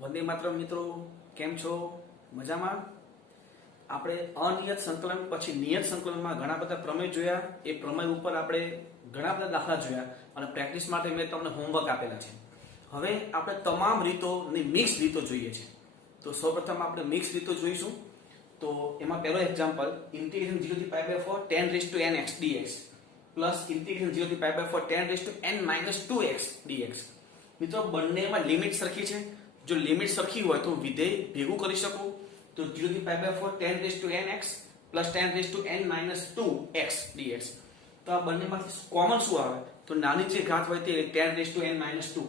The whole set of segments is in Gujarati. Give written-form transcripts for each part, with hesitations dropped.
વંદે માતરમ મિત્રો, કેમ છો? મજામાં? આપણે અનિયત સંકલન પછી નિયત સંકલનમાં ઘણા બધા પ્રમેય જોયા. એ પ્રમેય ઉપર આપણે ઘણા બધા દાખલા જોયા અને પ્રેક્ટિસ માટે મેં તમને હોમવર્ક આપેલા છે. હવે આપણે તમામ રીતોની મિક્સ રીતો જોઈએ છે. તો સૌપ્રથમ આપણે મિક્સ રીતો જોઈશું. તો એમાં પહેલો એક્ઝામ્પલ ઇન્ટિગ્રેશન 0 થી pi by 4 tan raised to nx dx plus integration 0 થી pi by 4 tan raised to n minus 2x dx. મિત્રો બંનેમાં લિમિટ સરખી છે. જો લિમિટ સરખી હોય તો વિધેય ભેગું કરી શકો. તો 0 થી pi by 4 tan raised to nx plus tan raised to n minus 2x dx. તો આ બંનેમાંથી કોમન શું આવે? તો નાની જે ઘાત હોય તે tan raised to n minus 2.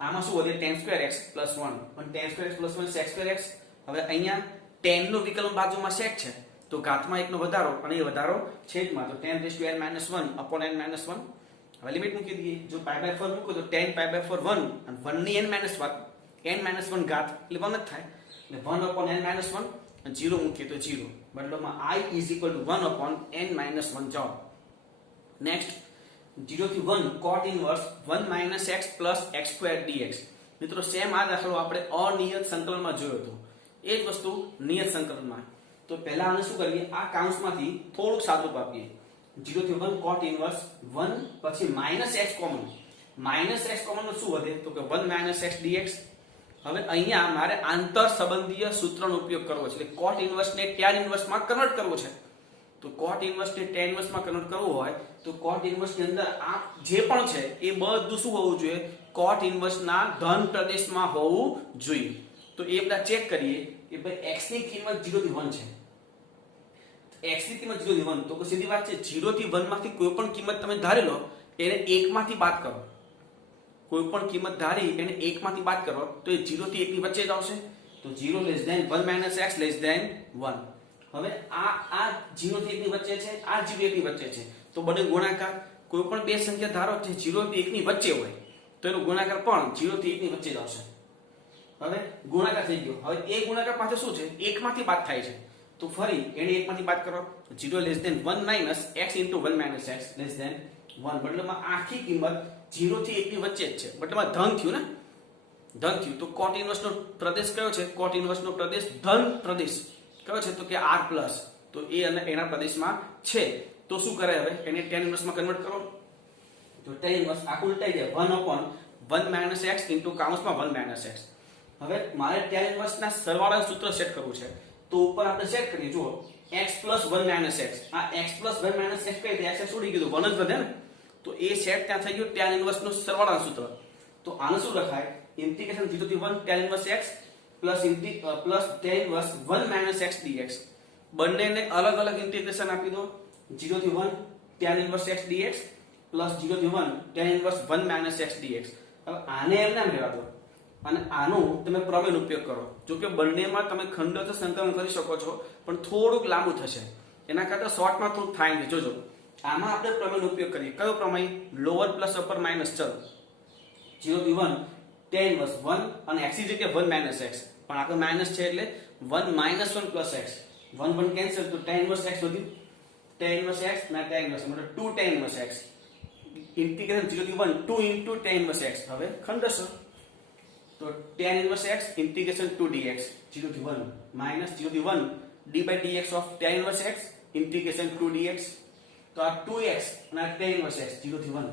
આમાં શું વધે? tan square x plus 1. અને tan square x plus 1 sec square x. હવે અહીંયા tan નો વિકલન બાજુમાં sec છે તો ઘાતમાં એકનો વધારો અને એ વધારો છેદમાં તો tan raised to n minus 1 upon n minus 1. હવે લિમિટ મૂકી દઈએ. જો પાઈ બાય 4 મૂકો તો tan પાઈ બાય 4 1 અને 1 ની n minus 1 ઘાત એટલે 1 જ થાય. એટલે 1 upon n minus 1 અને 0 મૂકીએ તો 0. મતલબમાં I is equal to 1 upon n minus 1 જવાબ. નેક્સ્ટ 0 થી 1 cot inverse 1 minus x plus x squared dx. મિત્રો સેમ આ દાખલો આપણે અનિયત સંકલનમાં જોયો હતો. એ જ વસ્તુ નિયત સંકલનમાં. તો પહેલા આને શું કરીએ? આ કાઉન્સમાંથી થોડુંક સાદું આપીએ. 0 થી 1 cot inverse 1 પછી minus x common. minus x common નો શું વધે? તો કે 1 minus x dx. હવે અહીંયા મારે આંતર સંબંધીય સૂત્રનો ઉપયોગ કરવો છે. એટલે cot inverse ને tan inverse માં કન્વર્ટ કરવો છે. તો cot inverse ને tan inverse માં કન્વર્ટ કરવું હોય તો cot inverse ની અંદર આ જે પણ છે એ બધું શું હોવું જોઈએ? cot inverse ના ધન પ્રદેશમાં હોવું જોઈએ. તો એ બધા ચેક કરીએ કે ભાઈ x ની કિંમત 0 થી 1 છે. x ની કિંમત 0 થી 1 તો સીધી વાત છે 0 થી 1 માંથી કોઈ પણ કિંમત તમે ધારી લો એને 1 માંથી બાદ કરો. કોઈ પણ કિંમત ધારી એને 1 માંથી બાદ કરો તો એ 0 થી 1 ની વચ્ચે જ આવશે. તો 0 less than 1 minus x less than 1. હવે આ 0 થી 1 ની વચ્ચે છે, આ 0 1 ની વચ્ચે છે. તો બંને ગુણાકાર કોઈ પણ બે સંખ્યા ધારો જે 0 થી 1 ની વચ્ચે હોય તો એનો ગુણાકાર પણ 0 થી 1 ની વચ્ચે જ આવશે. હવે ગુણાકાર થઈ ગયો. હવે એ ગુણાકાર પાછો શું છે? 1 માંથી બાદ થાય છે. તો ફરી એને 1 માંથી બાદ કરો. 0 less than 1 minus x into 1 minus x less than 1. મતલબમાં આખી કિંમત 0 થી 1 ની વચ્ચે જ છે. મતલબમાં ધન થયું ને? ધન થયું. તો cot inverse નો પ્રદેશ કયો છે? cot inverse નો પ્રદેશ ધન પ્રદેશ કયો છે? તો કે r પ્લસ. તો એ અને એના પ્રદેશમાં છે. તો શું કરે? હવે એને tan inverse માં કન્વર્ટ કરો. તો tan inverse આ ઉલટાઈ જાય 1 upon 1 minus x ઇન્ટુ કાઉન્સમાં 1 minus x. હવે મારે tan inverse ના સરવાળાનું સૂત્ર સેટ કરવું છે. તો ઉપર આપણે સેટ કરીએ. જુઓ x plus 1 minus x. આ x plus 1 minus x કઈ દે? x છોડી ગયું 1 જ વધે ને. તો એ સેટ ત્યાં થઈ ગયું tan inverse નું સરવાળાનું સૂત્ર. તો આનું શું લખાય? ઇન્ટિગ્રેશન 0 થી 1 tan inverse x plus tan inverse 1 minus x dx. બંનેને અલગ અલગ ઇન્ટિગ્રેશન આપી દો. 0 થી 1 tan inverse x dx plus 0 થી 1 tan inverse 1 minus x dx. હવે આને એમ નામ રહેવા દો અને આનું તમે પ્રમેયનો ઉપયોગ કરો. જો કે બંનેમાં તમે ખંડોથી સંકલન કરી શકો છો પણ થોડુંક લાંબુ થશે. એના કરતા શોર્ટમાં થોડું થાય છે. જોજો આમાં આપણે પ્રમેયનો ઉપયોગ કરીએ. કયો પ્રમેય? Lower plus upper minus. ચલો 0 થી 1 tan inverse 1 અને x ની જગ્યાએ 1 minus x. પણ આપણે માઈનસ છે એટલે 1 minus 1 plus x. 1 1 કેન્સલ તો tan inverse x વધ્યું. tan inverse x ના tan inverse મતલબ 2 tan inverse x. ઇન્ટિગ્રેશન 0 થી 1 2 into tan inverse x. હવે ખંડશો તો tan inverse x integration 2 dx 0 થી 1 minus 0 થી 1 d by dx of tan inverse x integration 2 dx. તો આ 2x અને આ tan inverse x 0 થી 1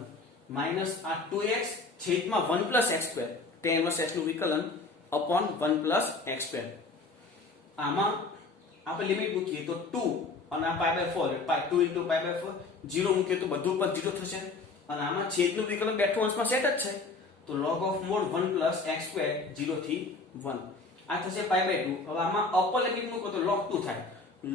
minus આ 2x છેદમાં 1 plus x square tan inverse x નું વિકલન upon 1 plus x square. આમાં આપણે લિમિટ મૂકીએ તો 2 અને આ pi by 4 pi 2 into pi by 4 0 મૂકીએ તો બધું પર 0 થશે. અને આમાં છેદનું વિકલન બેઠું અંશમાં સેટ જ છે. તો log of mod 1 plus x square 0 થી 1 આ થશે પાઈ બાય 2. હવે આમાં અપર લિમિટ મૂકો તો log 2 થાય.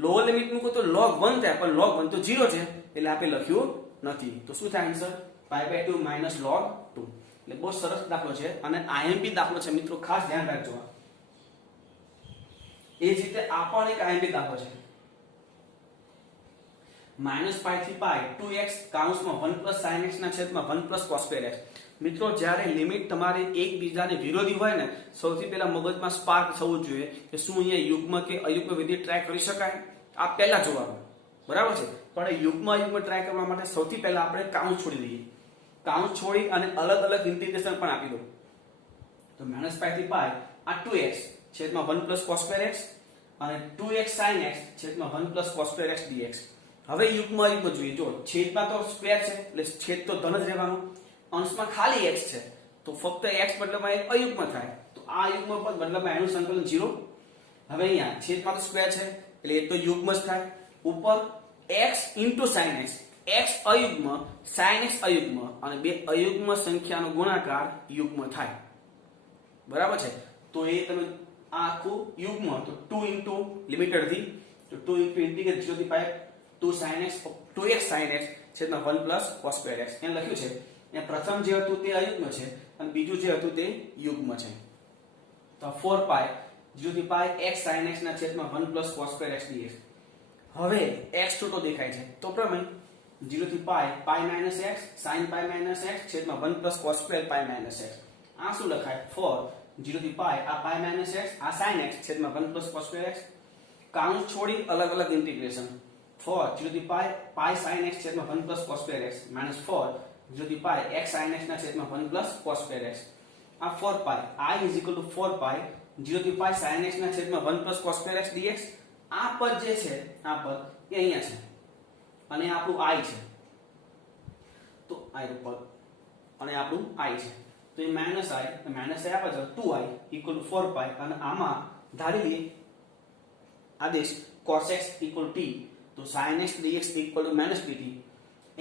લોઅર લિમિટ મૂકો તો log 1 થાય. પણ log 1 તો 0 છે એટલે આપણે લખ્યું નથી. તો શું થાય answer? Pi by 2 minus log 2. એટલે બહુ સરસ દાખલો છે અને IMP દાખલો છે મિત્રો, ખાસ ધ્યાન રાખજો. એ જ રીતે આ પણ એક IMP દાખલો છે. માઈનસ પાઈ થી પાઈ 2x કાઉન્સમાં 1 plus sin x ના છેદમાં 1 plus cos square x. મિત્રો જ્યારે લિમિટ તમારી એકબીજાની વિરોધી હોય ને સૌથી પહેલા મગજમાં સ્પાર્ક થવું જોઈએ કે શું અહીંયા યુગ્મ કે અયુગ્મ વિધિ ટ્રાય કરી શકાય. આ પહેલા જોવાનું બરાબર છે. પણ યુગ્મ અયુગ્મ ટ્રાય કરવા માટે સૌથી પહેલા આપણે કાઉન્સ છોડી દઈએ. કાઉન્સ છોડી અને અલગ અલગ ઇન્ટિગ્રેશન પણ આપી દો. તો -π થી π આ 2x છેદમાં 1 પ્લસ cos સ્ક્વેર x અને 2x sin x છેદમાં 1 plus cos square x dx. હવે યુગ્મ જોઈએ. જો છેદમાં તો સ્ક્વેર છે એટલે છેદ તો ધન જ રહેવાનો, અંશમાં ખાલી x છે તો ફક્ત x બદલામાં એક અયુગ્મ થાય, તો આ યુગ્મ પદ બદલામાં એનું સંકલન 0. હવે અહીંયા છેદમાં તો સ્ક્વેર છે એટલે એ તો યુગ્મ જ થાય. ઉપર x sin x, x અયુગ્મ sin x અયુગ્મ અને બે અયુગ્મ સંખ્યાનો ગુણાકાર યુગ્મ થાય. બરાબર છે? તો એ તમે આ આખું યુગ્મ તો 2 લિમિટેડ થી તો 2 ઇન્ટિગ્રેટ 0 થી પાય 2 sin x 2x sin x છેદમાં 1 પ્લસ cos સ્ક્વેર x એમ લખ્યું છે. એ પ્રથમ જે હતું તે અયુગ્મ છે અને બીજું જે હતું તે યુગ્મ છે. તો 4 પાય 0 થી પાય x sin x ના છેદમાં 1 plus cos square x dx. હવે x છૂટો દેખાય છે તો પ્રમેય 0 થી પાય માઈનસ x sin પાય માઈનસ x છેદમાં 1 પ્લસ cos સ્ક્વેર પાય માઈનસ x. આ શું લખાય? 4 0 થી પાય આ પાય માઈનસ x આ sin x છેદમાં 1 પ્લસ cos સ્ક્વેર x. કાઉન્સ છોડી અલગ અલગ ઇન્ટિગ્રેશન. 4 0 થી પાય sin x છેદમાં 1 plus cos square x minus 4 0 થી પાય x sin x ના છેદમાં 1 પ્લસ cos સ્ક્વેર x. આ 4 પાય I 4 પાય 0 થી પાય sin x ના છેદમાં 1 plus cos square x dx. આ પદ જે છે આ પદ એ અહીંયા છે અને આપણું I છે, તો I નું પદ અને આપણું I છે તો એ માઈનસ I આપે છે 2I 4 પાય અને આમાં ધારી લઈએ આદેશ cos x t તો sin x dx -dt.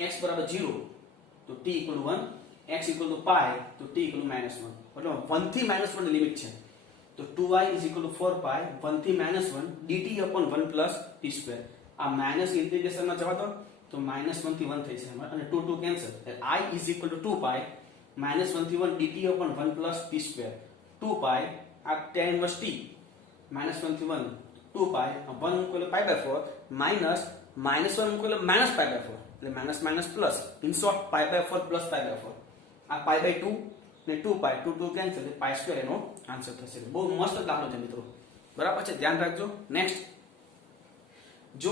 x બરાબર 0 તો t 1, x પાય તો t -1 મતલબ 1 થી -1 ની લિમિટ છે. તો 2i 4 પાય 1 થી -1 dt upon 1 plus t square. આ માઈનસ ઇન્ટિગ્રેશન માં જવા દો તો -1 થી 1 થઈ જશે અને 2 2 કેન્સલ. I 2 પાય -1 થી 1 dt upon 1 plus t square. 2 પાય આ tan inverse t -1 થી 1 2 પાય 1 મૂકેલો પાય by 4 માઈનસ -1 મૂકેલો માઈનસ પાય by 4 એટલે minus minus plus in short pi by 4 plus pi by 4. આ પાય by 2 ને 2 પાય 2 2 કેન્સલ એટલે પાય સ્ક્વેર એનો આન્સર થશે. બહુ મસ્ત દાખલો છે મિત્રો, બરાબર છે? ધ્યાન રાખજો. નેક્સ્ટ, જો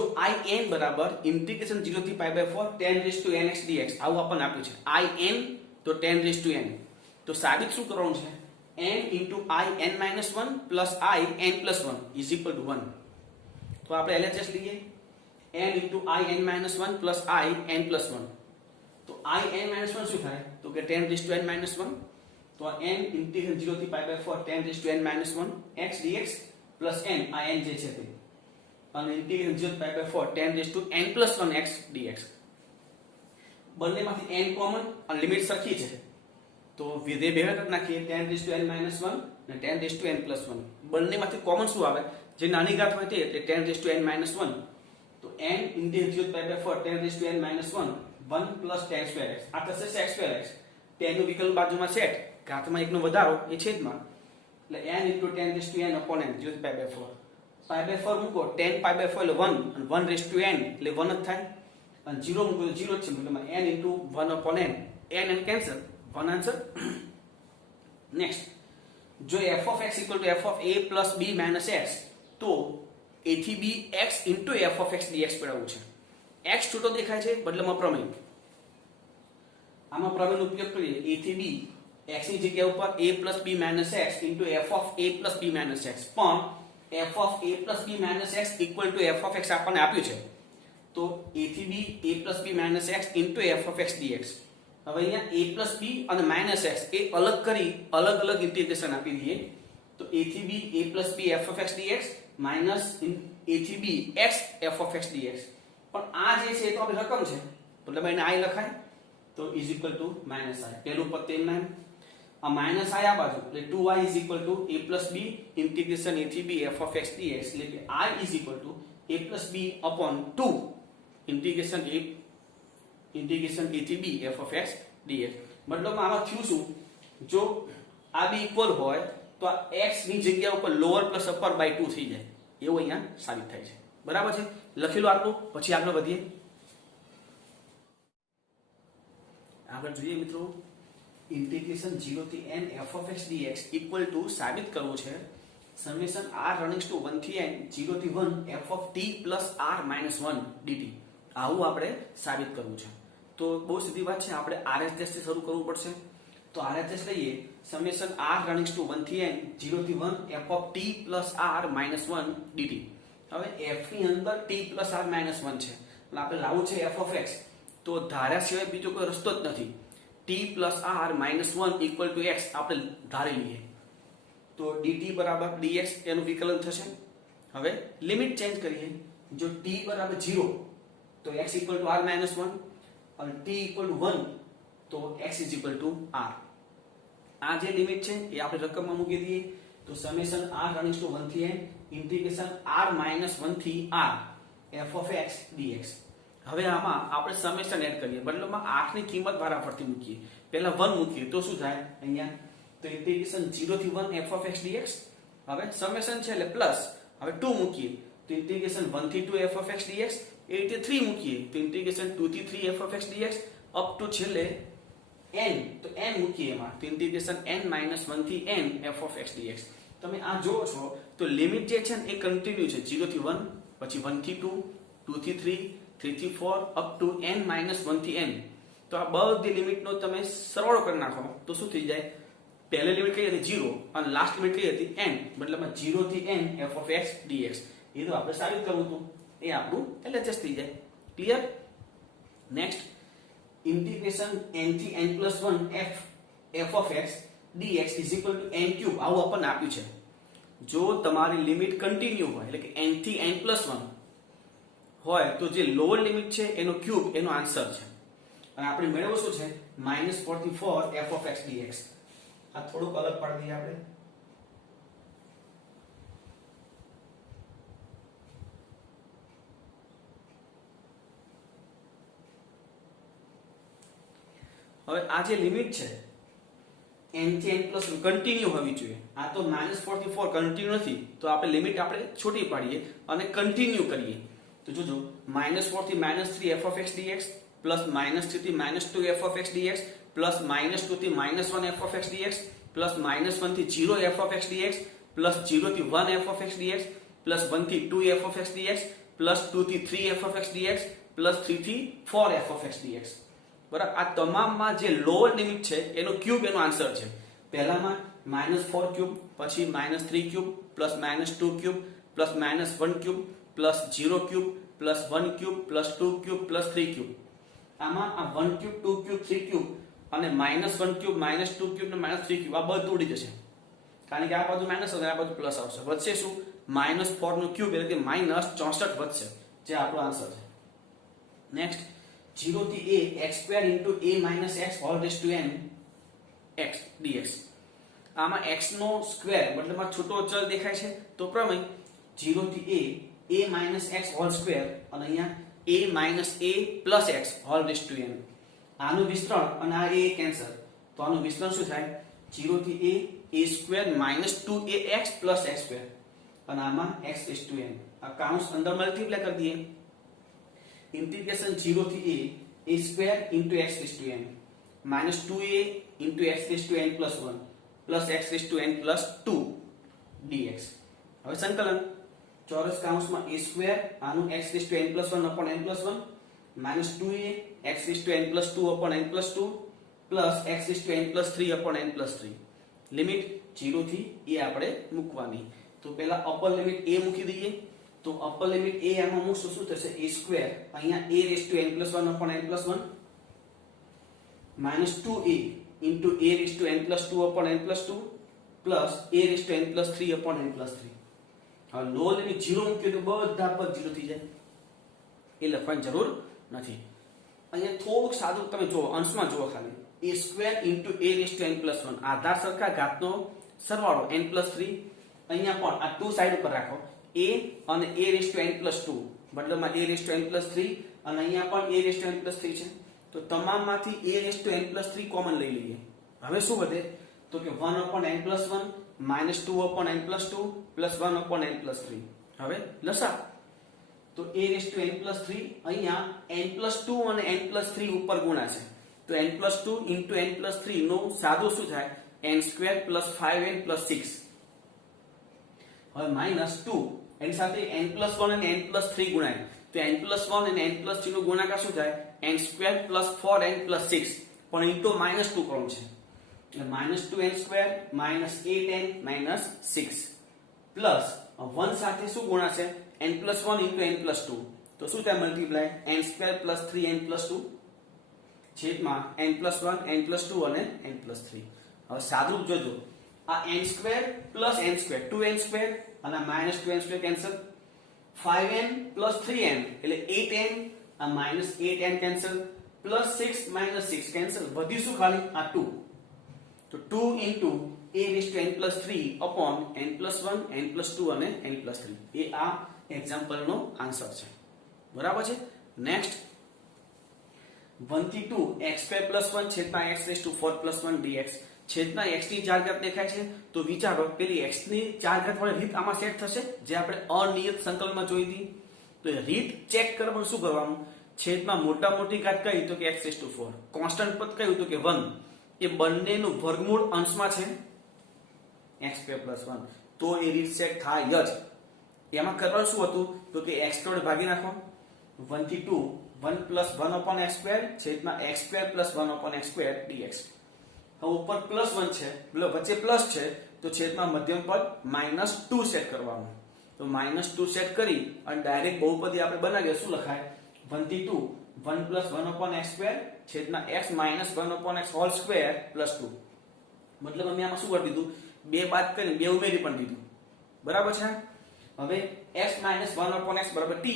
in બરાબર ઇન્ટિગ્રેશન 0 થી પાય by 4 tan raised to nx dx આવું આપણને આપ્યું છે. in તો tan raised to n તો સાબિત શું કરવાનું છે? n into in minus 1 plus in plus 1 is equal to 1. તો આપણે LHS લઈએ n into in minus 1 plus in plus 1. તો in minus 1 શું થાય? તો કે tan raised to n minus 1. તો n ઇન્ટિગ્રેશન 0 થી પાય by 4 tan raised to n minus 1 x dx plus n આ n જે છે તે અને ઇન્ટિગ્રેશન 0 થી પાય by 4 tan raised to n plus 1 x dx. બંનેમાંથી n કોમન અને લિમિટ સરખી છે તો વિધેય ભેગા કરી નાખીએ tan raised to n minus 1 અને tan raised to n plus 1. બંનેમાંથી કોમન શું આવે? જે નાની ઘાત હોય તે એટલે tan raised to n minus 1. તો n ઇન્ટિગ્રેશન 0 થી પાય by 4 tan raised to n minus 1 1 plus tan square x આ થશે sec square x. tan નું વિકલ્પ બાજુમાં સેટ ઘાતમાં 1 નો વધારો એ છેદમાં એટલે n into tan raised to n upon n 0 થી પાય by 4 પાય by 4 મૂકો tan પાય by 4 એટલે 1 અને 1 raised to n એટલે 1 જ થાય અને 0 મૂકો તો 0 જ છે મતલબ n into 1 upon n n cancel 1 answer. Next, જો f of x equal to f of a plus b minus x તો a થી b x into f of x dx મેળવવું છે. x છૂટો દેખાય છે બદલામાં પ્રમેય. આમાં પ્રમેયનો ઉપયોગ કરીએ a થી b x ની જગ્યા ઉપર a plus b minus x into f of a plus b minus x પણ f of a plus b minus x equal to f of x આપણને આપ્યું છે તો a થી b a plus b minus x into f of x dx. હવે અહીંયા a plus b અને minus x એ અલગ કરી અલગ અલગ ઇન્ટિગ્રેશન આપી દઈએ તો a થી b a plus b f of x dx minus a થી b x f of x dx. પણ આ જે છે તો આપણી રકમ છે મતલબ એને i લખાય તો is equal to minus i. પહેલું પદ તેમ નામ આ minus i આ બાજુ એટલે 2i is equal to a plus b integration a થી b f of x dx એટલે કે i is equal to a plus b upon 2 integration a થી b f of x dx. મતલબ આમાં થયું શું? જો આ b ઇક્વલ હોય તો આ x ની જગ્યા ઉપર લોઅર પ્લસ અપર બાય 2 થઈ જાય એવું અહીંયા સાબિત થાય છે. બરાબર છે? લખી લો આટલું પછી આગળ વધીએ. આગળ જોઈએ મિત્રો, ઇન્ટિગ્રેશન 0 થી n f of x dx equal to સાબિત કરવું છે સમેશન r રનિંગ ટુ 1 થી n 0 થી 1 f of t plus r minus 1 dt. આવું આપણે સાબિત કરવું છે. તો બહુ સીધી વાત છે, આપણે RHS થી શરૂ કરવું પડશે. તો RHS લઈએ સમેશન r રનિંગ્સ ટુ 1 થી n 0 થી 1 f of t plus r minus 1 dt. હવે f ની અંદર t પ્લસ r માઇનસ 1 છે અને આપણે લાવવું છે f ઓફ x, તો ધાર્યા સિવાય બીજો કોઈ રસ્તો જ નથી. t plus r minus 1 equal to x આપણે ધારી લઈએ તો dt બરાબર dx એનું વિકલન થશે. હવે લિમિટ ચેન્જ કરીએ, જો t બરાબર 0 તો x equal to r minus 1 અને t ઇક્વલ ટુ 1 તો x is equal to r. આ જે લિમિટ છે એ આપણે રકમમાં મૂકી દઈએ તો સમેશન r રનિંગ્સ ટુ 1 થી n ઇન્ટિગ્રેશન r માઇનસ 1 થી r f of x dx. હવે આમાં આપણે સમેશન એડ કરીએ, બદલામાં 8 ની કિંમત વારાફરતી મૂકીએ. પહેલા 1 મૂકીએ તો શું થાય અહીંયા, તો ઇન્ટિગ્રેશન 0 થી 1 f ઓફ x dx. હવે સમેશન છે એટલે પ્લસ, હવે 2 મૂકીએ તો ઇન્ટિગ્રેશન 1 થી 2 f ઓફ x dx. એ રીતે 3 મૂકીએ તો ઇન્ટિગ્રેશન 2 થી 3 f of x dx up to છેલ્લે n, તો n મૂકીએ એમાં તો ઇન્ટિગ્રેશન n માઇનસ 1 થી n f of x dx. તમે આ જોવો છો તો લિમિટ જે છે ને એ કન્ટિન્યુ છે, 0 થી 1 પછી 1 થી 2 2 થી 3 3 થી 4 અપ ટુ n માઇનસ 1 થી n. તો આ બધી લિમિટનો તમે સરવાળો કરી નાખો તો શું થઈ જાય, પહેલી લિમિટ કઈ હતી 0 અને લાસ્ટ લિમિટ કઈ હતી n, મતલબમાં 0 થી n f of x dx. એ તો આપણે સાબિત કરવું હતું, એ આપણું LHS થઈ જાય. ક્લિયર? નેક્સ્ટ ઇન્ટિગ્રેશન n થી n plus 1 f of x dx is equal to n cube, આવું આપણને આપ્યું છે. જો તમારી લિમિટ કન્ટિન્યુ હોય એટલે કે n થી n પ્લસ 1 હોય તો જે લોઅર લિમિટ છે એનો ક્યુબ એનો આન્સર છે. અને આપણે મેળવવું શું છે -44 f ઓફ x dx. આ થોડુંક અલગ પાડી દઈએ આપણે. હવે આ જે લિમિટ છે n થી n પ્લસ કન્ટિન્યુ હોવી જોઈએ. આ તો -44 કન્ટિન્યુ નથી, તો આપણે લિમિટ આપણે છોટી પાડીએ અને કન્ટિન્યુ કરીએ. તો જોજો -4 થી -3 f of x dx plus -3 થી -2 f of x dx plus -2 થી -1 f of x dx plus -1 થી 0 f of x dx plus 0 થી 1 f of x dx plus 1 થી 2 f of x dx plus 2 થી 3 f of x dx plus 3 થી 4 f ઓફ x dx. બરાબર, આ તમામમાં જે લોઅર લિમિટ છે એનો ક્યુબ એનો આન્સર છે. પહેલામાં -4 ક્યુબ, પછી -3 cube plus -2 cube plus -1 cube plus 0 cube plus 1 cube plus 2 cube plus 3 cube. આમાં આ 1 ક્યુબ 2 ક્યુબ 3 ક્યુબ અને -1 ક્યુબ -2 ક્યુબ ને -3 ક્યુબ આ બધું ઉડી જશે, કારણ કે આ બાજુ માઇનસ અને આ બાજુ પ્લસ આવશે. વધશે શું, -4 નો ક્યુબ એટલે કે -64 વધશે, જે આપણો આન્સર છે. નેક્સ્ટ 0 થી a x square into a minus x whole raise to n x dx. આમાં x નો સ્ક્વેર મતલબમાં છૂટો ચલ દેખાય છે તો પ્રમેય 0 થી a minus x whole square અને અહીંયા a minus a plus x whole raise to n. આનું વિસ્તરણ અને આ a કેન્સલ, તો આનું વિસ્તરણ શું થાય 0 થી a square minus 2ax plus x square અને આમાં x રેઝ ટુ n. આ કાઉન્સ અંદર મલ્ટીપ્લાય કરી દઈએ. इंटीग्रेशन 0 થી a square into x raised to n minus 2a into x raised to n plus 1 plus x raised to n plus 2 dx. હવે સંકલન ચોરસ કાઉન્સમાં a સ્ક્વેર આનું x raised to n plus 1 upon n plus 1 minus 2a x raised to n plus 2 upon n plus 2 plus x raised to n plus 3 upon n plus 3. Limit 0 થી a આપણે મૂકવાની. તો પહેલા અપર લિમિટ a મૂકી દઈએ, તો અપર લિમિટ a આમાં મૂકશું શું થશે a સ્ક્વેર અહીંયા a raise to n plus 1 upon n plus 1 minus 2a into a raised to n plus 2 upon n plus 2 plus a raised to n plus 3 upon n plus 3. હવે લો લિમિટ 0 મૂક્યો તો બધા પદ 0 થઈ જાય, એ લખવાની જરૂર નથી. અહીંયા થોડુંક સાદું તમે જુઓ, અંશમાં જુઓ ખાલી a square into a raised to n plus 1 આધાર સરખા ઘાતનો સરવાળો n plus 3. અહીંયા પણ આ 2 સાઈડ ઉપર રાખો a અને a raised to n plus 2 બદલામાં a raised to n plus 3 અને અહીંયા પણ a raised to n plus 3 છે, તો તમામમાંથી a raised to n plus 3 common લઈ લઈએ. હવે શું વધે તો કે 1 upon n plus 1 minus 2 upon n plus 2 plus 1 upon n plus 3. હવે લસા તો a raised to n plus 3 અહીંયા n plus 2 અને n plus 3 ઉપર ગુણાશે, તો n plus 2 into n plus 3 નો સાદો શું થાય n square plus 5n plus 6. હવે -2 એની સાથે n plus 1 અને n plus 3 ગુણાય, તો n plus 1 અને n plus 3 નો ગુણાકાર શું થાય n square plus 4n plus 6 પણ ઇન્ટુ -2 કોલમ છે, minus 2n square minus 8n minus 6 plus 1 સાથે શું ગુણાશે n+1 into n+2 તો શું થાય multiply n square plus 3n plus 2 છેદમાં n+1 n+2 અને n+3 હવે સાદુરૂપ જોજો આ n square plus n square 2n square અને minus 2n square cancel 5n plus 3n એટલે 8n આ minus 8n cancel plus 6 minus 6 cancel વધ્યું શું ખાલી આ 2 તો 2 into a raised to n+3 upon n+1 n+2 અને n+3 એ આ એક્ઝામ્પલ નો આન્સર છે બરાબર છે નેક્સ્ટ 1 થી 2 x² + 1 છેદમાં x⁴ + 1 dx છેદના x ની 4 ઘાત દેખાય છે તો વિચારો પેલી x ની 4 ઘાત વાળી રીત આમાં સેટ થશે જે આપણે અનિયત સંકલનમાં જોઈ હતી તો એ રીત ચેક કરવાનું શું કરવાનું છેદમાં મોટા મોટી ઘાત કઈ તો કે x⁴ કોન્સ્ટન્ટ પદ કયું તો કે 1 એ બંનેનું વર્ગમૂળ અંશમાં છે x² + 1 તો એ રીત સેટ થાય જ એમાં કરવાનું શું હતું તો કે x² ભાગી નાખો 1 થી 2 1 + 1/x² છેદમાં x² + 1/x² dx હવે ઉપર +1 છે એટલે વચ્ચે પ્લસ છે તો છેદમાં મધ્યમ પદ -2 સેટ કરવાનું તો -2 સેટ કરી અને ડાયરેક્ટ બહુપદી આપણે બનાવીએ શું લખાય 1 થી 2 1 + 1/x² છેદમાં x - 1/x² + 2 મતલબ અમે આમાં શું કરી દીધું બે બાદ કરીને બે ઉમેરી પણ દીધું બરાબર છે હવે x - 1/x = t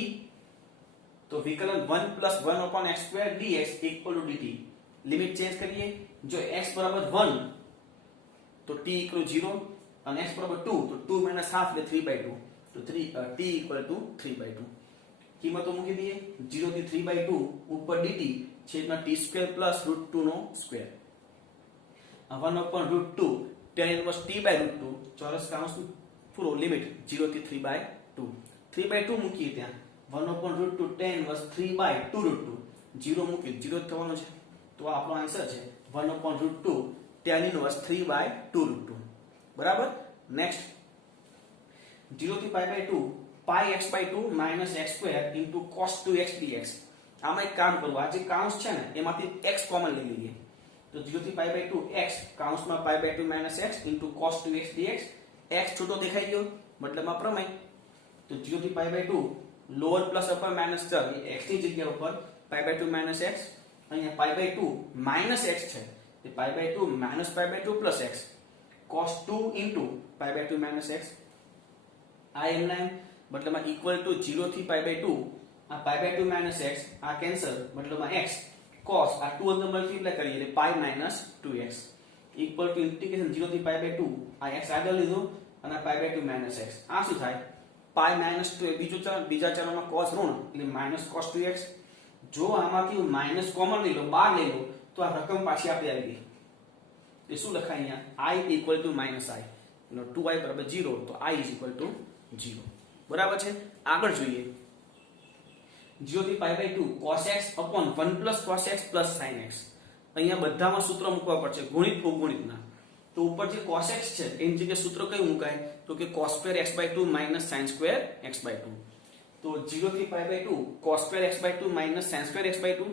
તો વિકલન 1 + 1/x² dx = dt limit change કરીએ જો x = 1 તો t = 0 અને x = 2 તો 2 - 1/2 એટલે 3/2 તો t = 3/2 કિંમતો મૂકી દઈએ 0 થી 3/2 ઉપર dt છેદમાં t² + √2 નો સ્ક્વેર 1/√2 tan inverse t/√2 ચોરસ કૌંસ પૂરો લિમિટ 0 થી 3/2 3/2 મૂકીએ ત્યાં 1/√2 tan inverse 3/2√2 0 મૂકી 0 થવાનો છે તો આ આપણો આન્સર છે 1/√2 tan inverse 3/2√2 બરાબર નેક્સ્ટ 0 થી π/2 πx/2 - x² cos 2x dx આમાં એક કામ કરવું આ જે કૌંસ છે ને એમાંથી x કોમન લઈ લઈએ તો 0 થી π/2 x કૌંસમાં π/2 - x cos 2x dx x છોટો દેખાઈ ગયો મતલબમાં પ્રમેય તો 0 થી π/2 લોઅર પ્લસ અપર માઈનસ ચલ એ x ની જગ્યા ઉપર π/2 - x અહીંયા π/2 - x છે તે π/2 - π/2 + x cos 2 π/2 - x આ એમના મતલબમાં ઇક્વલ ટુ 0 થી π/2 આ π/2 - x આ કેન્સલ મતલબમાં x cos આ 2 અંદર મલ્ટીપ્લાય કરીએ એટલે π - 2x ઇક્વલ ટુ ઇન્ટિગ્રેશન 0 થી π/2 આ x આગળ લીધો અને π/2 - x આ શું થાય π - 2 બીજા ચલોમાં cos ઋણ એટલે -cos 2x જો આમાંથી માઈનસ કોમન લઈ લો બહાર લઈ લો તો આ રકમ પાછી આપી આવી ગઈ એ શું લખાય અહીંયા i = -i એટલે 2i = 0 તો i = 0 બરાબર છે આગળ જોઈએ 0 થી π/2 cos x / 1 + cos x + sin x અહીંયા બધામાં સૂત્ર મૂકવા પડશે ગુણિત ઉપગુણિતના તો ઉપર જે cos x છે એની જગ્યાએ સૂત્ર કયું મુકાય તો કે cos² x/2 - sin² x/2 તો 0 થી π/2 cos² x/2 - sin² x/2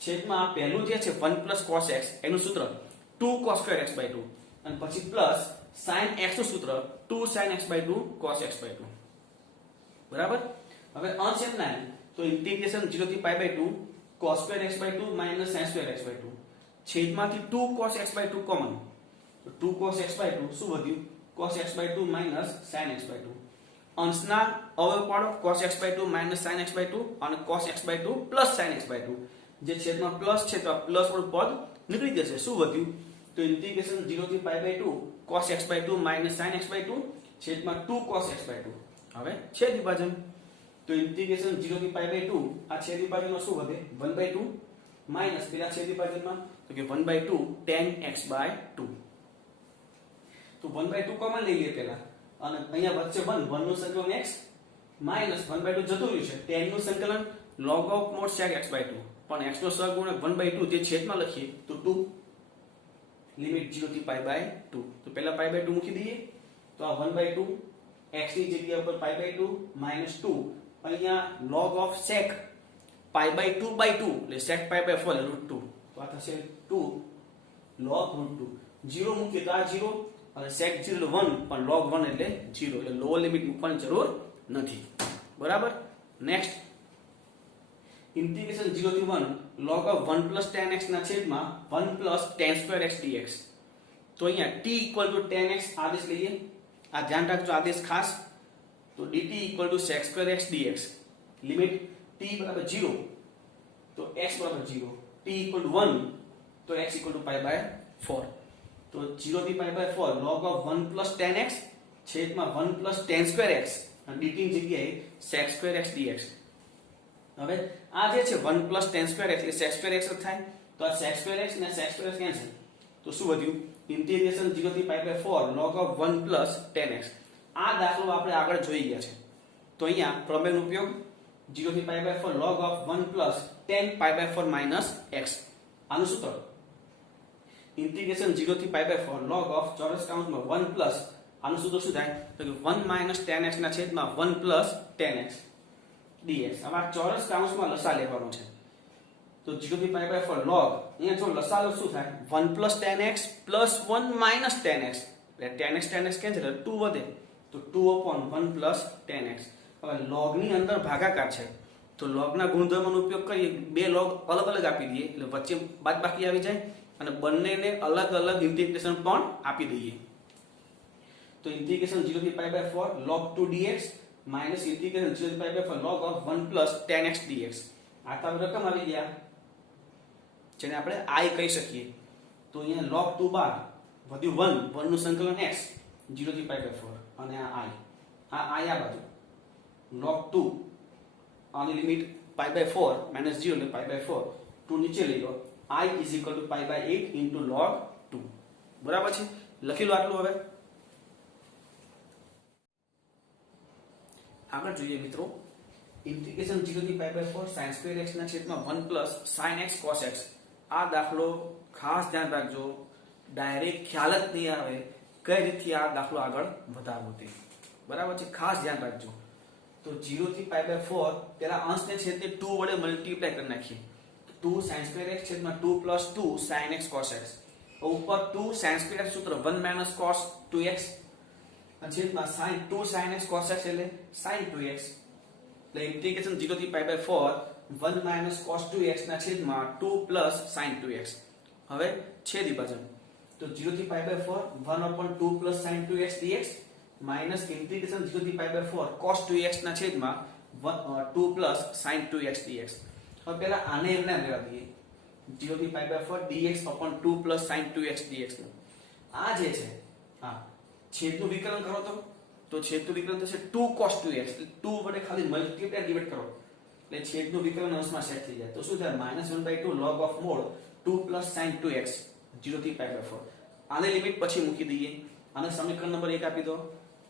છેદમાં આ પહેલું જે છે 1 + cos x એનું સૂત્ર 2 cos² x/2 અને પછી પ્લસ sin x નું સૂત્ર 2 sin x/2 cos x/2 બરાબર હવે અંશ એમના તો ઇન્ટિગ્રેશન 0 થી π/2 cos² x/2 - sin² x/2 છેદમાંથી 2 cos x/2 common તો 2 cos x/2 શું વધ્યું cos x/2 - sin x/2 અંશના અવયવ પાડો cos x/2 - sin x/2 અને cos x/2 + sin x/2 જે છેદમાં પ્લસ છે તો પ્લસ વાળું પદ નીકળી જશે શું વધ્યું તો ઇન્ટિગ્રેશન 0 થી π/2 cos x/2 - sin x/2 છેદમાં 2 cos x/2 હવે છેદ વિભાજન તો ઇન્ટિગ્રેશન 0 થી π/2 આ છેદ વિભાજનમાં શું વધે 1/2 માઈનસ પેલા છેદ વિભાજનમાં તો કે 1/2 tan x/2 તો 1/2 કોમન લઈ લઈએ પેલા અને અહીંયા વચ્ચે 1 નું સંકલન x માઈનસ 1/2 જતું રહ્યું છે tan નું સંકલન log of mod sec x/2 પણ x નો સહગુણક 1/2 જે છેદમાં લખીએ તો 2 લિમિટ 0 થી π/2 તો પહેલા π/2 મૂકી દઈએ તો આ 1/2 x ની જગ્યા ઉપર π/2 -2 અહીંયા log of sec π/2/2 એટલે sec π/4 √2 તો આ થશે 2 log √2 0 મૂકીએ તો આ 0 અને sec 0 1 પણ log 1 એટલે 0 એટલે લોઅર લિમિટ મૂકવાની જરૂર નથી. બરાબર. નેક્સ્ટ ઇન્ટિગ્રેશન 0 થી 1 log of 1 plus tan x ના છેદમાં 1 plus tan square x dx. તો અહીંયા t equal to tan x આદેશ લઈએ. આ ધ્યાન રાખજો આદેશ ખાસ. તો dt equal to sec square x dx. Limit t બરાબર 0 તો x બરાબર 0, t equal to 1 તો x equal to pi by 4. તો 0 થી pi by 4 log of 1 plus tan x છેદમાં 1 plus tan square x અને dt ની જગ્યાએ sec square x dx. હવે આ જે છે 1 plus tan square x એટલે sec square x જ થાય. તો આ sec square x ને sec square x કેન્સલ. તો શું વધ્યું? ઇન્ટિગ્રેશન 0 થી pi by 4 log of 1 plus tan x. આ દાખલો આપણે આગળ જોઈ ગયા છે. તો અહીંયા પ્રમેયનો ઉપયોગ 0 થી pi by 4 log of 1 plus tan pi by 4 minus x. આનું સૂત્ર ઇન્ટિગ્રેશન 0 થી pi by 4 log of ચોરસ કૌંસમાં 1 plus આનું સૂત્ર શું થાય? તો કે 1 minus tan x ના છેદમાં 1 plus tan x dx. હવે આ ચોરસ કૌંસમાં લસા લેવાનો છે. તો 0 થી pi by 4 log અહીંયા જો લસા લો શું થાય? 1 plus tan x plus 1 minus tan x. એટલે tan x કેન્સલ એટલે 2 વધે. તો 2 upon 1 plus tan x. હવે log ની અંદર ભાગાકાર છે. તો log ના ગુણધર્મનો ઉપયોગ કરીએ. બે log અલગ અલગ આપી દઈએ એટલે વચ્ચે બાદબાકી આવી જાય અને બંનેને અલગ અલગ ઇન્ટિગ્રેશન પણ આપી દઈએ. તો ઇન્ટિગ્રેશન 0 થી pi by 4 log 2 dx minus integration 0 થી pi by 4 log of 1 plus tan x dx. આ તો રકમ આવી ગયા જેને આપણે i કહી શકીએ. તો અહીંયા log 2 બાર વધ્યું 1 નું સંકલન x 0 થી pi by 4 અને આ i આ બાજુ log 2 આની લિમિટ pi by 4 minus 0 એટલે pi by 4 2 નીચે લઈ લો. I is equal to pi by 8 into log 2. બરાબર છે? લખી લો આટલું. હવે આગળ જોઈએ મિત્રો. ઇન્ટિગ્રેશન 0 થી pi by 4 sin square x ના છેદમાં 1 plus sin x cos x. આ દાખલો ખાસ ધ્યાન રાખજો. ડાયરેક્ટ ખ્યાલ જ નહીં આવે કઈ રીતે આ દાખલો આગળ વધારવો તે. બરાબર છે? ખાસ ધ્યાન રાખજો. તો 0 થી pi by 4 પેલા અંશને છે તે 2 વડે મલ્ટીપ્લાય કરી નાખીએ. 2 sin square x છેદમાં 2 plus 2 sin x cos x. ઉપર 2 sin square x સૂત્ર 1 minus cos 2x અને છેદમાં sin 2 sin x cos x એટલે sin 2x. એટલે ઇન્ટિગ્રેશન 0 થી pi by 4 1 minus cos 2x ના છેદમાં 2 plus sin 2x. હવે છેદ વિભાજન. તો 0 થી pi by 4 1 upon 2 plus sin 2x dx minus integration 0 થી pi by 4 cos 2x ના છેદમાં 2 plus sin 2x dx. હવે પહેલા આને એમને લેવા દઈએ. 0 થી pi by 4 dx upon 2 plus sin 2x dx. આ જે છે હા છેદનું વિકલન કરો તો છેદનું વિકલન થશે 2 cos 2x. 2 વડે ખાલી મલ્ટીપ્લાય ડિવાઇડ કરો એટલે છેદનું વિકલન અંશમાં સેટ થઈ જાય. તો શું થાય? -1/2 log of mod 2 plus sin 2x 0 થી pi by 4. આને લિમિટ પછી મૂકી દઈએ. આને સમીકરણ નંબર 1 આપી દો.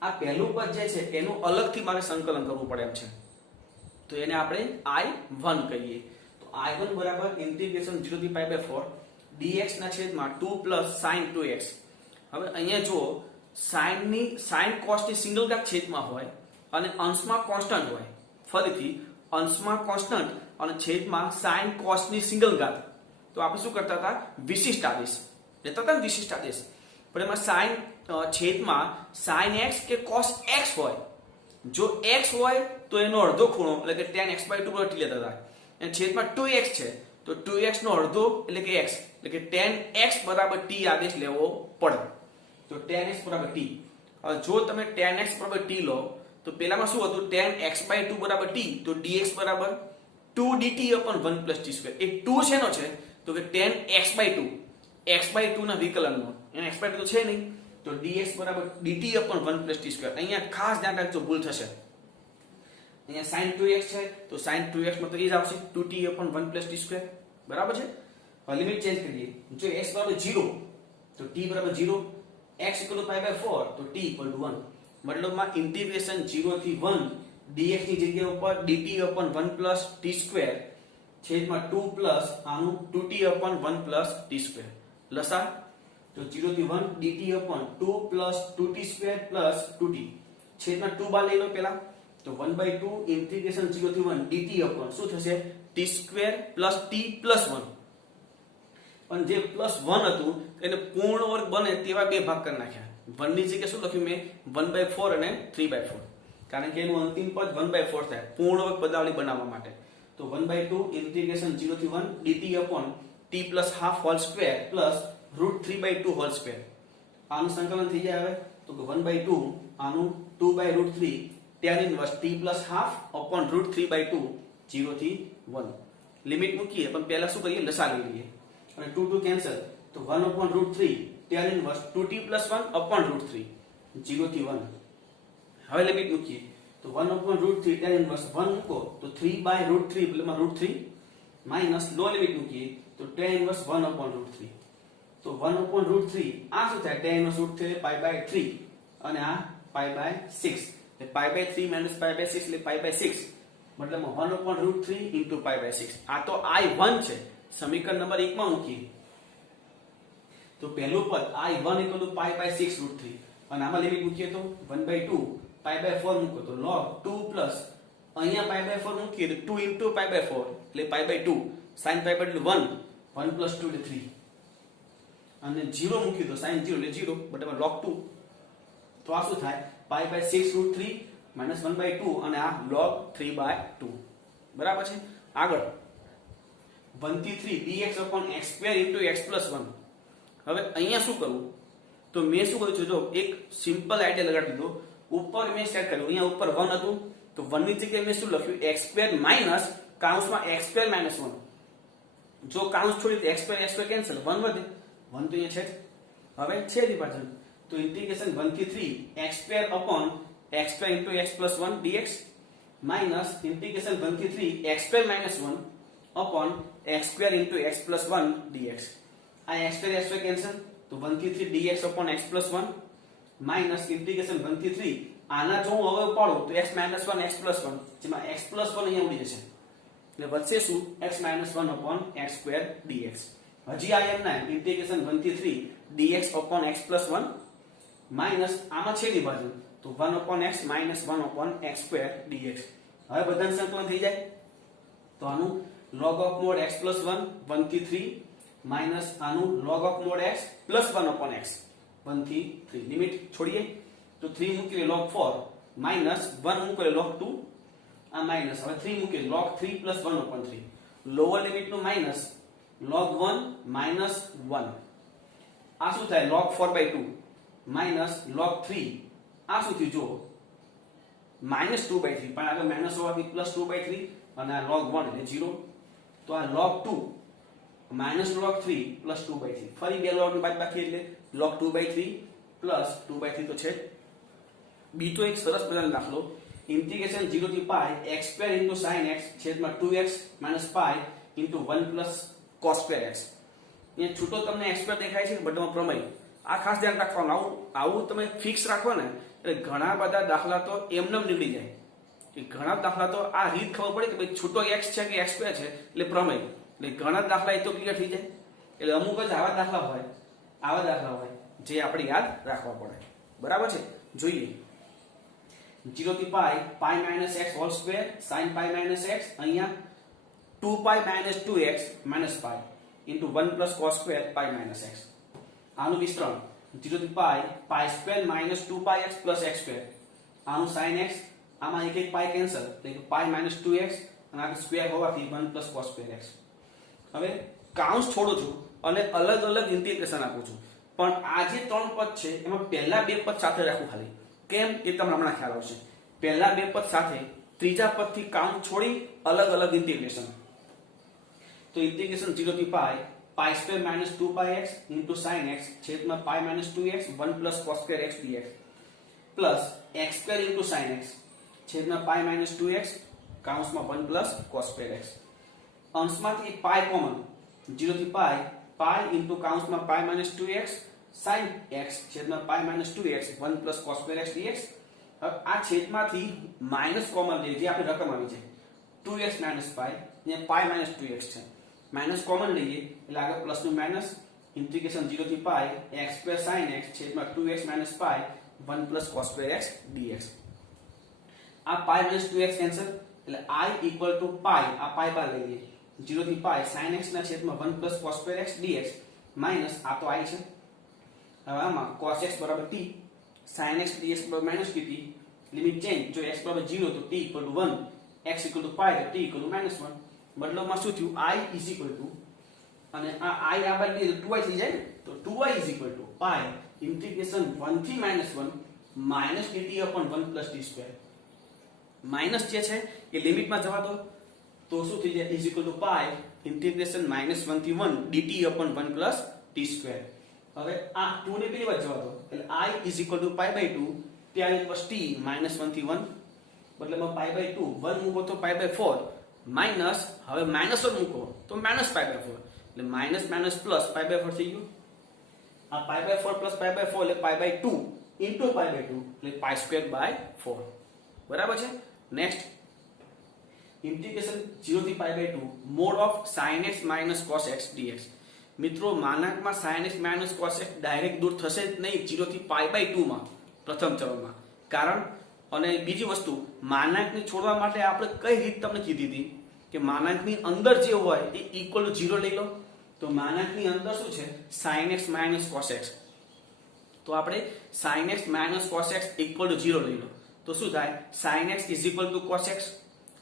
આ પહેલું પદ જે છે એનું અલગથી મારે સંકલન કરવું પડે એમ છે. તો એને આપણે I1 કહીએ. તો I1 બરાબર ઇન્ટિગ્રેશન 0 થી pi by 4 dx ના છેદમાં 2 plus sin 2x. હવે અહીંયા જુઓ sin cos ની સિંગલ ઘાત છેદમાં હોય અને અંશમાં કોન્સ્ટન્ટ હોય. ફરીથી અંશમાં કોન્સ્ટન્ટ અને છેદમાં sin cos ની સિંગલ ઘાત. તો આપણે શું કરતા હતા? વિશિષ્ટ આદેશ લેતા હતા ને. વિશિષ્ટ આદેશ પણ એમાં sin છેદમાં sin x કે cos x હોય. જો x હોય તો એનો અડધો ખૂણો એટલે કે tan x/2 પર લેતા હતા. અને છેદમાં 2x છે તો 2x નો અડધો એટલે કે x એટલે કે tan x બરાબર t આદેશ લેવો પડે. તો tan x બરાબર t. હવે જો તમે tan x બરાબર t લો તો પેલામાં શું હતું? tan x/2 બરાબર t. તો dx બરાબર 2 dt upon 1 plus t square. એ 2 શેનો છે? તો કે tan x/2 x/2 ના વિકલનનો. એને x/2 તો છે નહીં. તો dx બરાબર dt upon 1 plus t square. અહીંયા ખાસ ધ્યાન રાખજો ભૂલ થશે. અહીંયા sin 2x છે તો sin 2x માં તો એ જ આવશે 2t upon 1 plus t square. બરાબર છે? હવે લિમિટ ચેન્જ કરીએ. જો x બરાબર 0 તો t બરાબર 0, x equal to pi by 4 તો t equal to 1. મતલબમાં ઇન્ટિગ્રેશન 0 થી 1 dx ની જગ્યા ઉપર dt upon 1 plus t square છેદમાં 2 plus આનું 2t upon 1 plus t square. લસા તો 0 થી 1 dt upon 2 plus 2t square plus 2t છેદમાં 2 બાર લઈ લો પેલા. તો 1/2 ઇન્ટિગ્રેશન 0 થી 1 dt upon શું થશે? t square plus t plus 1. પણ જે +1 હતું એને પૂર્ણ વર્ગ બને તેવા બે ભાગ કરી નાખ્યા. 1 ની જગ્યાએ શું લખ્યું મેં 1/4 અને 3/4, કારણ કે એનું અંતિમ પદ 1/4 થાય પૂર્ણ વર્ગ પદાવલી બનાવવા માટે. તો 1/2 ઇન્ટિગ્રેશન 0 થી 1 dt upon t plus half whole square plus √3/2 whole square. આનું સંકલન થઈ જાય હવે તો કે 1/2 આનું 2/√3 tan inverse t plus half upon √3/2 0 થી 1. લિમિટ મૂકીએ પણ પહેલા શું કરીએ લસા લઈ લઈએ અને 2 2 કેન્સલ તો 1 upon √3 tan inverse 2t plus 1 upon √3 0 થી 1. હવે લિમિટ મૂકીએ તો 1 upon √3 tan inverse 1 મૂકો તો 3/√3 એટલે માં √3 માઈનસ લો લિમિટ મૂકીએ તો tan inverse 1 upon √3 તો 1 upon √3 આ શું થાય tan inverse √3 pi/3 અને આ pi/6 એટલે pi/3 minus pi/6 એટલે pi/6 મતલબ 1 upon √3 into pi/6. આ તો I1 છે સમીકરણ નંબર 1 માં મૂકીએ તો પહેલું પદ I1 = pi/6 √3 અને આમાં લિમિટ મૂકીએ તો 1/2 pi/4 મૂકો તો log 2 plus અહીંયા pi/4 મૂકીએ તો 2 into pi/4 એટલે pi/2 sin pi/2 એટલે 1 1 plus 2 એટલે 3 અને 0 મૂક્યું તો sin 0 એટલે 0 બરાબર log 2 તો આ શું થાય pi/6 √3 minus 1/2 અને આ log 3/2 બરાબર છે. આગળ 1 થી 3 dx upon x square into x plus 1. હવે અહીંયા શું કરવું તો મેં શું કર્યું છે જો એક સિમ્પલ આઈડિયા લગાડી દીધો. ઉપર મેં સ્ટાર્ટ કર્યું અહીંયા ઉપર 1 હતું તો 1 ની જગ્યાએ મેં શું લખ્યું x² minus કૌંસમાં x² minus 1. જો કૌંસ છોડી તો x² કેન્સલ 1 વધે 1 તો અહીંયા છે જ. હવે છે વિભાજન તો ઇન્ટિગ્રેશન 1 થી 3 x² upon x² into x plus 1 dx minus integration 1 થી 3 x² minus 1 upon x² into x plus 1 dx. આ x² cancel તો 1 થી 3 dx upon x plus 1 minus integration 1 થી 3 આના જો હું હવે પાડું તો x minus 1 x plus 1 જેમાં x plus 1 અહીંયા ઉડી જશે એટલે વધશે શું x minus 1 upon x² dx. હજી આ એમ ના integration 1 થી 3 dx upon x plus 1 minus આમાં છે વિભાજન તો 1 upon x minus 1 upon x² dx. હવે બધાનું સંકલન થઈ જાય તો આનું log of mod x plus 1 1 થી 3 minus આનું log of mod x plus 1 upon x 1 થી 3 લિમિટ છોડીએ તો 3 મૂકીએ log 4 minus 1 મૂકીએ log 2 આ માઈનસ હવે 3 મૂકીએ log 3 plus 1 upon 3 lower limit નું માઈનસ log 1 minus 1 આ શું થાય log 4/2 minus log 3 આ શું થયું જો -2/3 પણ આગળ માઈનસ હોવાથી +2/3 અને આ log 1 એટલે 0 તો આ log 2 minus log 3 plus 2/3 ફરી બે log ની બાદબાકી એટલે log 2/3 plus 2/3 તો છે. બીજો એક સરસ મજાનો દાખલો integration 0 થી pi x² into sin x છેદમાં 2x minus pi into 1 plus cos square x. એ છૂટો તમને x² દેખાય છે બધામાં પ્રમેય આ ખાસ ધ્યાન રાખવાનું. આવું તમે ફિક્સ રાખો ને એટલે ઘણા બધા દાખલા તો એમને નીકળી જાય કે ઘણા દાખલા તો આ રીત ખબર પડે કે ભાઈ છૂટો x છે કે x² છે એટલે પ્રમેય એટલે ઘણા દાખલા એ તો ક્લિયર થઈ જાય. એટલે અમુક જ આવા દાખલા હોય જે આપણે યાદ રાખવા પડે બરાબર છે. જોઈએ 0 થી pi minus x whole square sin pi minus x અહીંયા 2pi minus 2x minus pi into 1 plus cos square pi minus x. આનું વિસ્તરણ 0 થી pi square minus 2πx plus x square આનું sin x આમાં એક pi કેન્સલ એટલે કે pi minus 2x અને આ સ્ક્વેર હોવાથી 1 plus cos square x. હવે કાઉન્સ છોડું છું અને અલગ અલગ ઇન્ટિગ્રેશન આપું છું પણ આ જે ત્રણ પદ છે એમાં પહેલા બે પદ સાથે રાખું ખાલી કેમ એ તમને હમણાં ખ્યાલ આવશે. પહેલા બે પદ સાથે ત્રીજા પદથી કાઉન્ટ છોડી અલગ અલગ ઇન્ટિગ્રેશન તો ઇન્ટિગ્રેશન 0 થી pi square minus 2πx into sin x છેદમાં pi minus 2x 1 plus cos square x dx plus x square into sin x છેદમાં pi minus 2x કૌંસમાં 1 plus cos square x. અંશમાંથી pi common 0 થી pi into કૌંસમાં pi minus 2x sin x છેદમાં pi minus 2x 1 plus cos square x dx. આ છેદમાંથી માઈનસ કોમન લઈએ જે આપણી રકમ આવી છે 2x minus pi ને pi minus 2x છે માઈનસ કોમન લઈએ એટલે આગળ પ્લસ નું માઈનસ ઇન્ટિગ્રેશન 0 થી x square sin x છેદમાં 2x minus pi 1 plus cos square x dx. આ pi minus 2x કેન્સલ એટલે I equal to pi આ pi બાર લઈએ 0 થી પાઈ sin x ના છેદમાં 1 plus cos square x dx minus આ તો i છે. હવે આમાં cos x બરાબર t sin x dx બરાબર minus dt લિમિટ ચેન્જ જો x બરાબર 0 તો t equal to 1 x equal to પાઈ તો t equal to -1 મતલબમાં શું થયું i is equal to અને આ i આ બાદ લીધું 2i થઈ જાય ને તો 2i is equal to pi integration 1 થી -1 minus dt upon 1 plus t square minus જે છે એ લિમિટમાં જવા દો તો શું થઈ જાય is equal to pi integration -1 થી 1 dt upon 1 plus t square. હવે આ 2 ને પેલી બાજુ જવા દો એટલે i is equal to pi by 2 ત્યાં ઇન્વર્સ t -1 થી 1 મતલબમાં પાઈ by 2 1 મૂકો તો પાઈ by 4 માઈનસ હવે -1 મૂકો તો પાઈ by 4 એટલે માઈનસ પ્લસ પાઈ by 4 થઈ ગયું. આ પાઈ by 4 પ્લસ પાઈ by 4 એટલે પાઈ by 2 into પાઈ by 2 એટલે પાઈ સ્ક્વેર by 4 બરાબર છે. નેક્સ્ટ ઇન્ટિગ્રેશન 0 થી પાઈ by 2 mod of sin x minus cos x dx. મિત્રો માનાંકમાં sin x minus cos x direct દૂર થશે જ નહીં 0 થી પાઈ by 2 માં પ્રથમ ચરણમાં. કારણ અને બીજી વસ્તુ માનાંકને છોડવા માટે આપણે કઈ રીત તમને કીધી હતી કે માનાંકની અંદર જે હોય એ ઇક્વલ ટુ 0 લઈ લો. તો માનાંકની અંદર શું છે sin x minus cos x તો આપણે sin x minus cos x equal to 0 લઈ લો તો શું થાય sin x is equal to cos x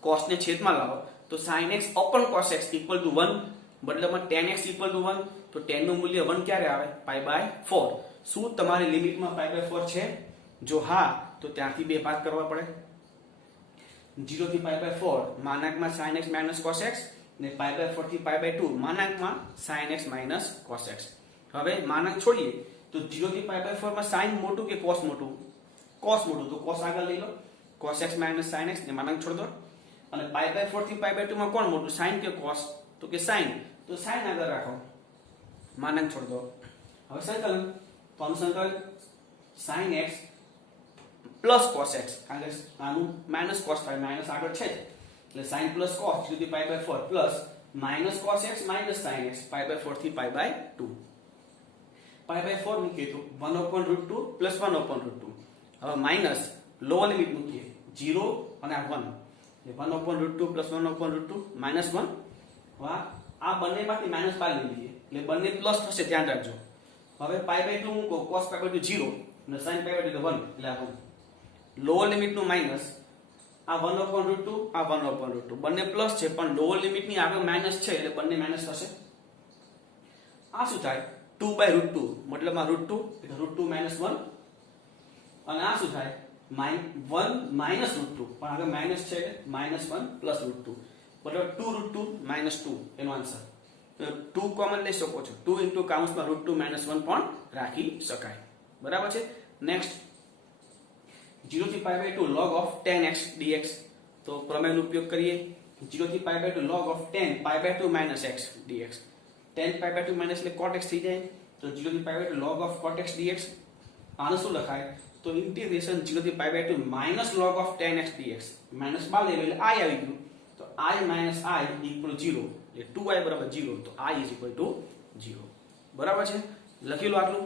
cos ને છેદમાં લાવો તો sin x upon cos x equal to 1 બદલામાં tan x equal to 1 તો tan નું મૂલ્ય 1 ક્યારે આવે પાઈ by 4. શું તમારી લિમિટમાં પાઈ by 4 છે? જો હા તો ત્યાંથી બે ભાગ કરવા પડે 0 થી પાઈ by 4 માનાંકમાં sin x minus cos x ને પાઈ by 4 થી પાઈ by 2 માનાંકમાં sin x minus cos x. હવે માનાંક છોડીએ તો 0 થી પાઈ by 4 માં sin મોટું કે cos મોટું? cos મોટું તો cos આગળ લઈ લો cos x minus sin x ને માનાંક છોડ દો. અને પાઈ by 4 થી પાઈ by 2 માં કોણ મોટું sin કે cos? તો કે sin તો sin આગળ રાખો માનાંક છોડ દો. હવે સંકલન તો આનું સંકલન sin x plus cos x આગળ આનું માઈનસ cos થાય માઈનસ આગળ છે એટલે sin પ્લસ cos 0 થી પાઈ by 4 plus minus cos x minus sin x pi by 4 થી પાઈ by 2 પાઈ by 4 મૂકીએ તો 1/√2 પ્લસ 1/√2. હવે માઈનસ લોઅર લિમિટ મૂકીએ 0 અને આ 1 એટલે 1/√2 પ્લસ 1/√2 માઈનસ 1. હવે આ બંનેમાંથી માઈનસ બાદ લઈ લઈએ એટલે બંને પ્લસ થશે ધ્યાન રાખજો. હવે પાઈ by 2 મૂકો cos પાઈ by 2 0 અને sin પાઈ by 2 1 એટલે આ 1 લોઅર લિમિટ નું માઈનસ આ 1/√2 આ 1/√2 બંને પ્લસ છે પણ લોઅર લિમિટ ની આગળ માઈનસ છે એટલે બંને માઈનસ થશે. આ શું થાય 2/√2 મતલબમાં √2 એટલે √2 - 1 અને આ શું થાય 1 - √2 પણ આગળ માઈનસ છે એટલે -1 + √2 મતલબ 2√2 - 2 એનો આન્સર. 2 કોમન લઈ શકો છો 2 * કાઉન્સમાં √2 - 1 પણ રાખી શકાય બરાબર છે. નેક્સ્ટ 0 થી પાઈ by 2 log of tan x dx તો પ્રમેયનો ઉપયોગ કરીએ 0 થી પાઈ by 2 log of tan pi by 2 minus x dx tan pi by 2 minus એટલે cot x થઈ જાય તો 0 થી પાઈ by 2 log of cot x dx આને શું લખાય તો ઇન્ટિગ્રેશન 0 થી પાઈ by 2 minus log of tan x dx minus બાદ લેવું એટલે i આવી ગયું તો i minus i equal 0 એટલે 2i બરાબર 0 તો i is equal to 0 બરાબર છે. લખી લો આટલું.